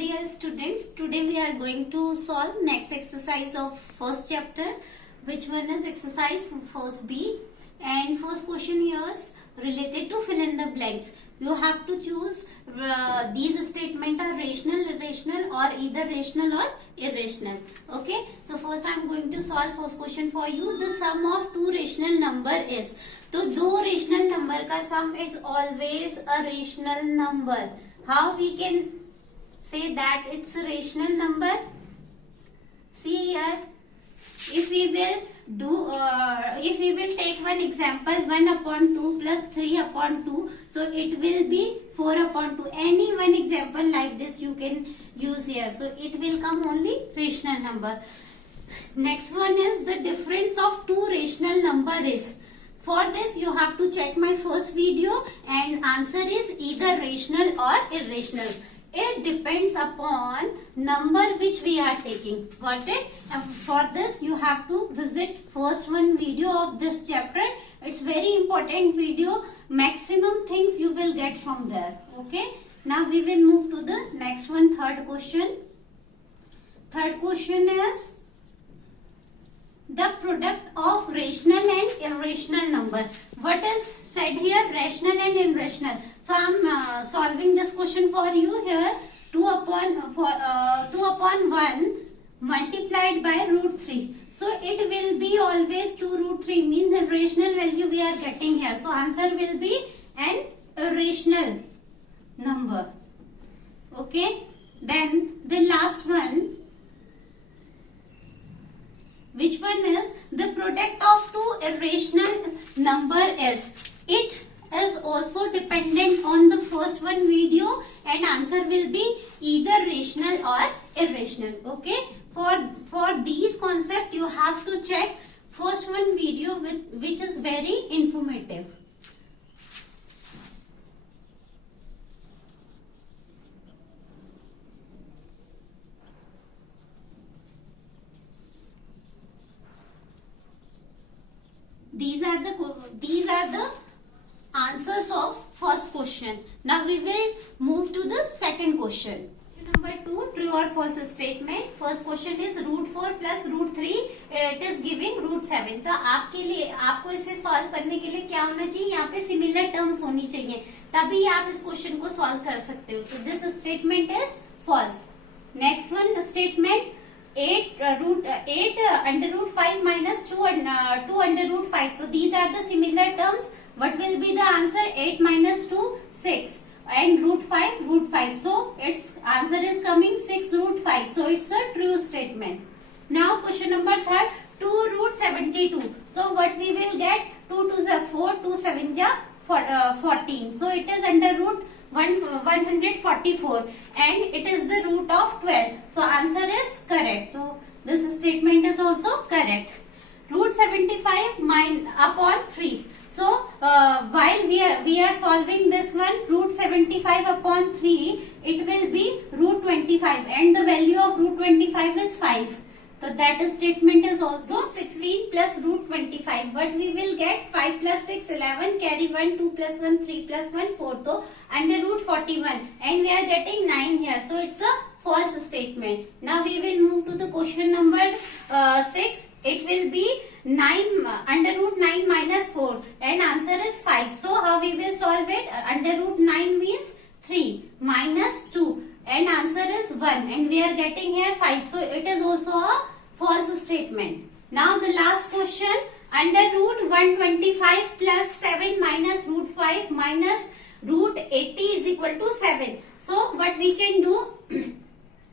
dear students, today we are going to solve next exercise of first chapter, which one is exercise first B, and first question here is related to fill in the blanks. You have to choose these statements are rational, irrational, or either rational or irrational. Okay, so first I am going to solve first question for you. The sum of two rational number is, तो दो rational number का sum is always a rational number. How we can say that it's a rational number? See here, if we will take one example, 1 upon 2 plus 3 upon 2, so it will be 4 upon 2. Any one example like this you can use here, so it will come only rational number. Next one is the difference of two rational number is. For this you have to check my first video, and answer is either rational or irrational. It depends upon number which we are taking. Got it? And for this you have to visit first one video of this chapter. It's very important video. Maximum things you will get from there. Okay. Now we will move to the next one, third question. Third question is the product of rational and irrational number. What is said here? Rational and irrational. So I am solving this question for you here. 2 upon 1 multiplied by root 3. So it will be always 2 root 3, means irrational value we are getting here. So answer will be an irrational number. Okay. Then the last one, which one is the product of two irrational number is. It is also dependent on the first one video, and answer will be either rational or irrational. Okay. For these concept you have to check first one video which is very informative. These are the answers of first question. Now we will move to the second question. Number 2, true or false statement. First question is root 4 plus root 3 it is giving root 7. तो आपको इसे solve करने के लिए क्या होना चाहिए? यहाँ पे सिमिलर टर्म्स होनी चाहिए, तभी आप इस क्वेश्चन को सॉल्व कर सकते हो. तो this statement is false. Next one statement 8 under root 5 minus 2 under root 5. So these are the similar terms. What will be the answer? 8 minus 2, 6. And root 5. So its answer is coming 6 root 5. So it's a true statement. Now question number 3, 2 root 72. So what we will get? 2 2 is 4, 2 7 is 14. So it is under root 144, and it is the root of 12. So answer is correct. So this statement is also correct. Root 75 upon 3. So while we are solving this one, root 75 upon 3, it will be root 25, and the value of root 25 is 5. So that statement is also 16 plus root 25. But we will get 5 plus 6, 11, carry 1, 2 plus 1, 3 plus 1, 4. So under root 41, and we are getting 9 here. So it's a false statement. Now we will move to the question number 6. It will be 9 under root 9 minus 4, and answer is 5. So how we will solve it? Under root 9 means 3 minus 2, and answer is 1, and we are getting here 5. So it is also a false statement. Now the last question, under root 125 plus 7 minus root 5 minus root 80 is equal to 7. So what we can do?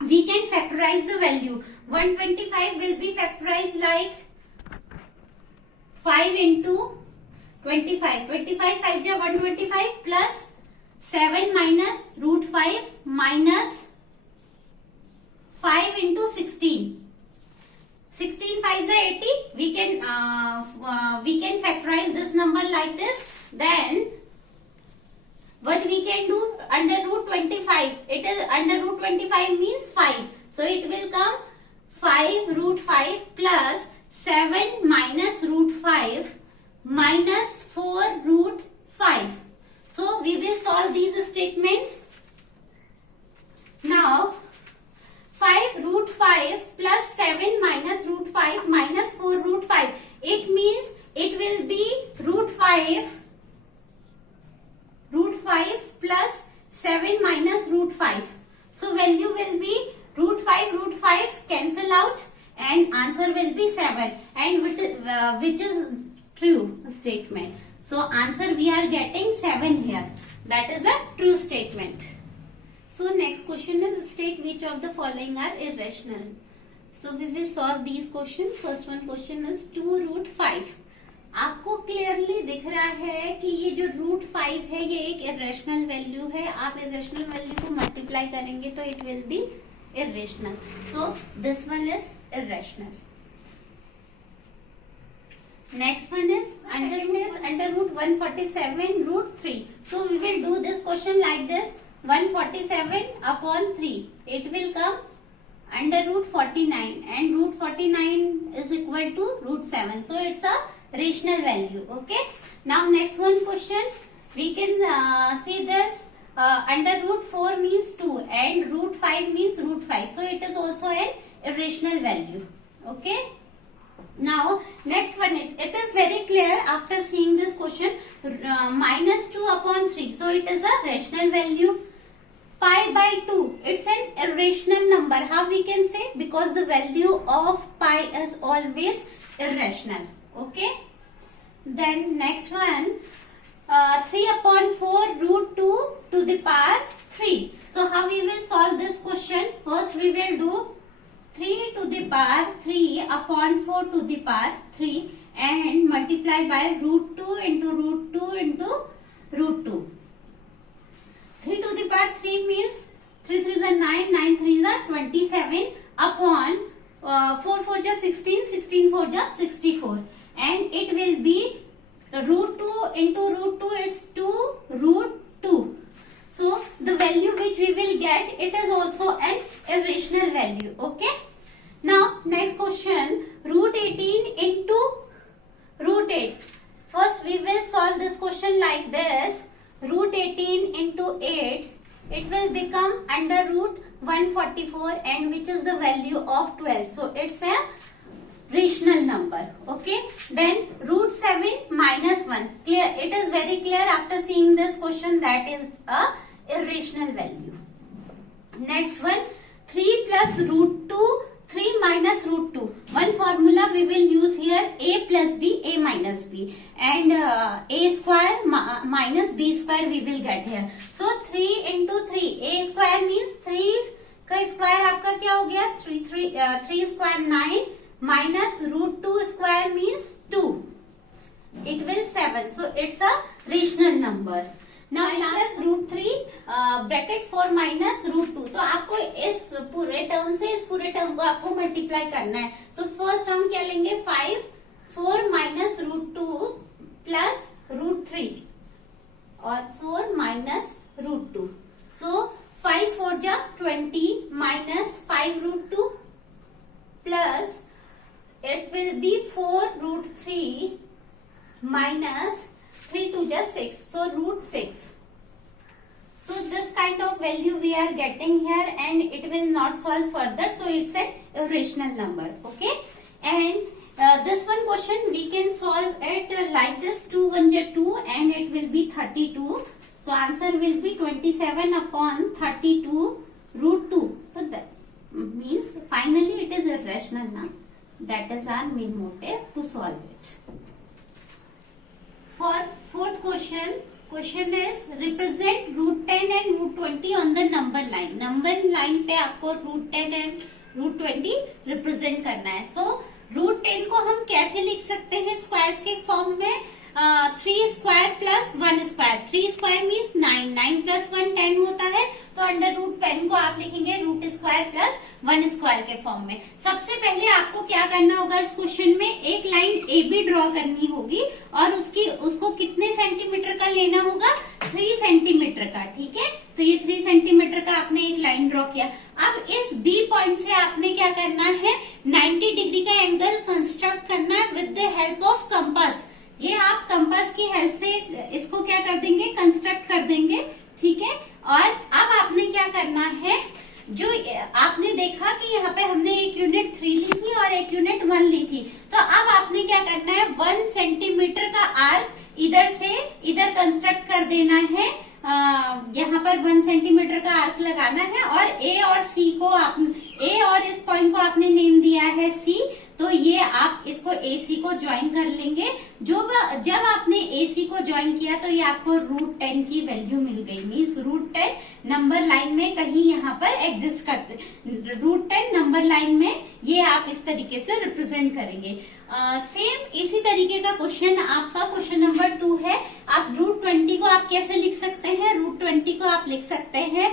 We can factorize the value. 125 will be factorized like 5 into 25. 25 5 is 125 plus 7 minus root 5 minus 5 into 16. 16 5 is 80. We can factorize this number like this. Then what we can do? Under root 25. It is under root 25 means 5. So it will come 5 root 5 plus 7 minus root 5 minus 4 root 5. So we will solve these statements. Now value will be root 5 cancel out and answer will be 7, and which is true statement. So answer we are getting 7 here. That is a true statement. So next question is state which of the following are irrational. So we will solve these questions. First one question is 2 root 5. आपको clearly दिख रहा है कि ये जो root 5 है ये एक इरेशनल वैल्यू है. आप इरेशनल वैल्यू को मल्टीप्लाई करेंगे तो it will be irrational. So this one is irrational. Next one is under root 147 root 3. So we will do this question like this. 147 upon 3. It will come under root 49, and root 49 is equal to root 7. So it's a rational value. Okay. Now next one question. We can see this. Under root 4 means 2 and root 5 means root 5. So it is also an irrational value. Okay. Now next one, it is very clear after seeing this question. Minus 2 upon 3. So it is a rational value. Pi by 2. It's an irrational number. How we can say? Because the value of pi is always irrational. Okay. Then next one. 3 upon 4 root 2 to the power 3. So how we will solve this question? First we will do 3 to the power 3 upon 4 to the power 3 and multiply by root 2 into root 2 into root 2. 3 to the power 3 means 3 3 is 9, 9 3 is 27 upon 4 4 is 16, 16 4 is 64, and it will be root 2 into root 2, it's 2 root 2. So the value which we will get, it is also an irrational value. Okay. Now next question, root 18 into root 8. First we will solve this question like this. Root 18 into 8, it will become under root 144, and which is the value of 12. So it's a rational number. Okay. Then root 7 minus 1. Clear? It is very clear after seeing this question that is a irrational value. Next one, 3 plus root 2, 3 minus root 2. One formula we will use here, a plus b, a minus b, and a square minus b square we will get here. So 3 into 3, a square means 3 का square आपका क्या हो गया? 3 square 9 minus root 2 square means 2. It will 7. So it's a rational number. Now minus root 3 bracket 4 minus root 2. तो आपको इस पूरे term से इस पूरे टर्म को आपको मल्टीप्लाई करना है. So first हम क्या लेंगे? 5 4 minus root 2 plus root 3 और 4 minus root 2. So 5 4 जा 20 minus 5 root 2 plus it will be 4 root 3 minus 3 2 just 6. So root 6. So this kind of value we are getting here, and it will not solve further. So it's an irrational number. Okay. And this one question we can solve it like this. 2 1 is 2 and it will be 32. So answer will be 27 upon 32 root 2. So that means finally it is irrational now. That is our main motive to solve it. For fourth question is represent root 10 and root 20 on the number line. Number line पे आपको root 10 and root 20 represent करना है. So root 10 को हम कैसे लिख सकते हैं स्क्वायर्स के फॉर्म में? 3 square plus 1 square. 3 square means 9, 9 plus 1 10 होता है. तो अंडर रूट 10 को आप लिखेंगे रूट स्क्वायर प्लस 1 स्क्वायर के फॉर्म में. सबसे पहले आपको क्या करना होगा इस क्वेश्चन में? एक लाइन ए बी ड्रॉ करनी होगी और उसको कितने सेंटीमीटर का लेना होगा? 3 सेंटीमीटर का. ठीक है. तो ये 3 सेंटीमीटर का आपने एक लाइन ड्रॉ किया. अब इस बी पॉइंट से आपने क्या करना है? 90 डिग्री का एंगल कंस्ट्रक्ट करना है with the help of compass. ये आप कंपास की हेल्प से इसको क्या कर देंगे? कंस्ट्रक्ट कर देंगे. ठीक है. और अब आपने क्या करना है? जो आपने देखा कि यहाँ पे हमने एक यूनिट 3 ली थी और एक यूनिट 1 ली थी. तो अब आपने क्या करना है? 1 सेंटीमीटर का आर्क इधर से इधर कंस्ट्रक्ट कर देना है यहाँ पर 1 सेंटीमीटर का आर्क लगाना है और ए और सी को ए और इस पॉइंट को आपने नेम दिया है सी, तो ये आप इसको AC को ज्वाइन कर लेंगे। जब आपने AC को ज्वाइन किया तो ये आपको √10 की वैल्यू मिल गई। मीन्स √10 नंबर लाइन में कहीं यहाँ पर एग्जिस्ट करते, √10 नंबर लाइन में ये आप इस तरीके से रिप्रेजेंट करेंगे। सेम इसी तरीके का क्वेश्चन आपका क्वेश्चन नंबर 2 है। आप √20 को आप कैसे लिख सकते हैं? √20 को आप लिख सकते हैं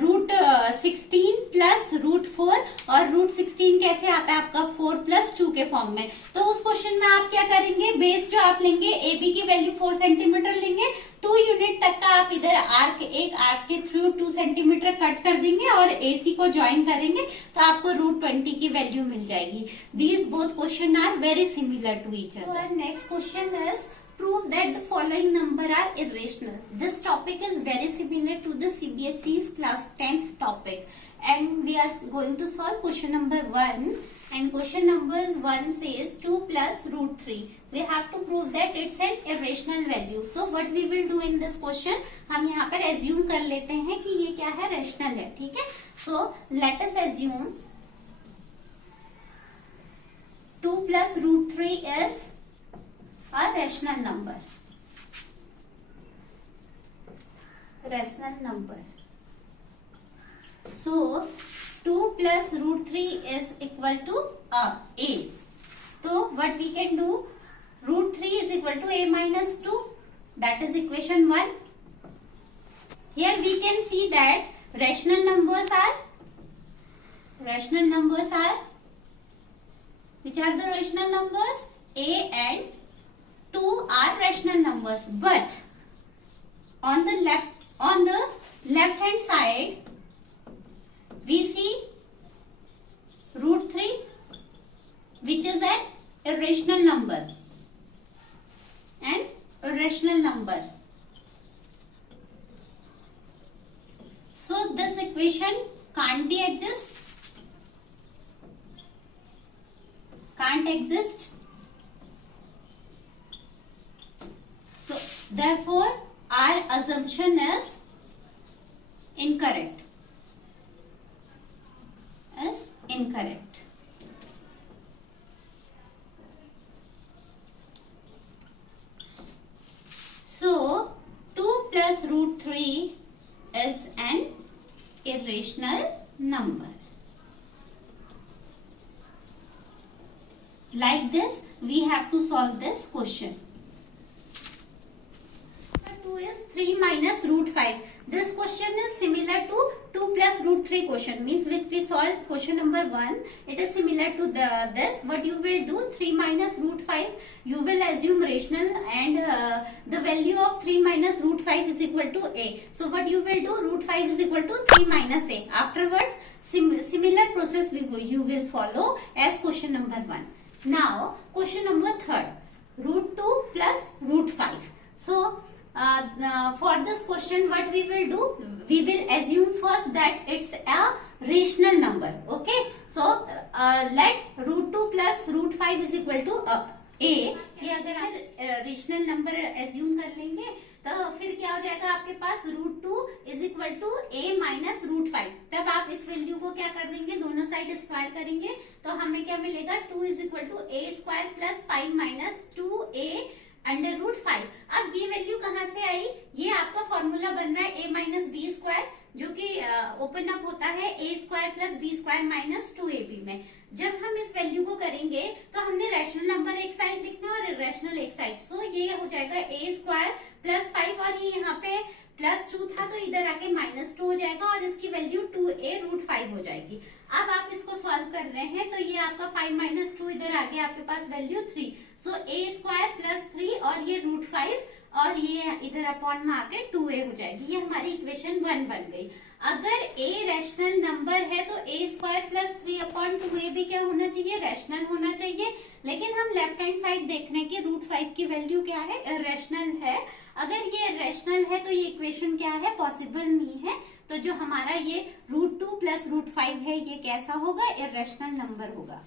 √16 प्लस √4, और √16 कैसे आता है आपका 4 + 2 के फॉर्म में। तो उस क्वेश्चन में आप क्या करेंगे, बेस जो आप लेंगे AB की वैल्यू 4 सेंटीमीटर लेंगे, 2 यूनिट तक का आप इधर एक आर्क के थ्रू 2 सेंटीमीटर कट कर देंगे और AC को ज्वाइन करेंगे तो आपको √20 की वैल्यू मिल जाएगी। These both question are very similar to each other. So next question is prove that the following number are irrational. This topic is very similar to the CBSE's class 10th topic, and we are going to solve question number 1. And question number 1 says 2 plus √3. We have to prove that it's an irrational value. So what we will do in this question, हम यहाँ पर assume कर लेते हैं कि ये क्या है, rational है, ठीक है। So let us assume 2 plus √3 is a rational number. Rational number. So 2 plus √3 is equal to a. So what we can do, √3 is equal to a minus 2. That is equation 1. Here we can see that rational numbers are which are the rational numbers? A and 2 are rational numbers, but on the left hand side we see √3, which is an irrational number, So this equation can't exist. So therefore our assumption is incorrect. So 2 plus √3 is an irrational number. Like this, we have to solve this question. Number 2 is 3 minus √5. This question is similar to 2 plus √3 question, means which we solved question number 1. It is similar to this. What you will do, 3 minus √5, you will assume rational, and the value of 3 minus √5 is equal to a. So what you will do, √5 is equal to 3 minus a. Afterwards, similar process you will follow as question number 1. Now question number 3, √2 plus √5. So for this question, what we will do, we will assume first that it's a rational number. Okay, so let √2 plus √5 is equal to a. ये अगर आप rational number assume कर लेंगे तो फिर क्या हो जाएगा, आपके पास √2 is equal to a minus √5. तब आप इस वैल्यू को क्या कर देंगे, दोनों साइड स्क्वायर करेंगे तो हमें क्या मिलेगा, 2 is equal to a square plus 5 minus 2a under √5. अब ये वैल्यू कहाँ से आई, ये आपका फॉर्मूला बन रहा है a माइनस बी स्क्वायर, जो कि ओपन अप होता है a square plus b square minus 2ab में। जब हम इस वैल्यू को करेंगे तो हमने रैशनल नंबर एक साइड लिखना और इरेशनल एक साइड। सो ये हो जाएगा a स्क्वायर प्लस 5, और ये यहाँ पे +2 था तो इधर आके -2 हो जाएगा और इसकी वैल्यू 2a √5 हो जाएगी। अब आप इसको सॉल्व कर रहे हैं तो ये आपका 5 - 2 इधर आ गया, आपके पास value 3। So a square plus 3 और ये √5 और ये इधर अपॉन में आके 2a हो जाएगी। ये हमारी इक्वेशन 1 बन गई। अगर a रैशनल नंबर है तो a square plus 3 upon 2a भी क्या होना चाहिए, रैशनल होना चाहिए। लेकिन हम लेफ्ट हैंड साइड देख रहे हैं कि √5 की वैल्यू क्या है, इरेशनल है। अगर ये रैशनल है तो ये इक्वेशन क्या है, पॉसिबल नहीं है। तो जो हमारा ये √2 प्लस √5 है ये कैसा होगा, इरेशनल नंबर होगा।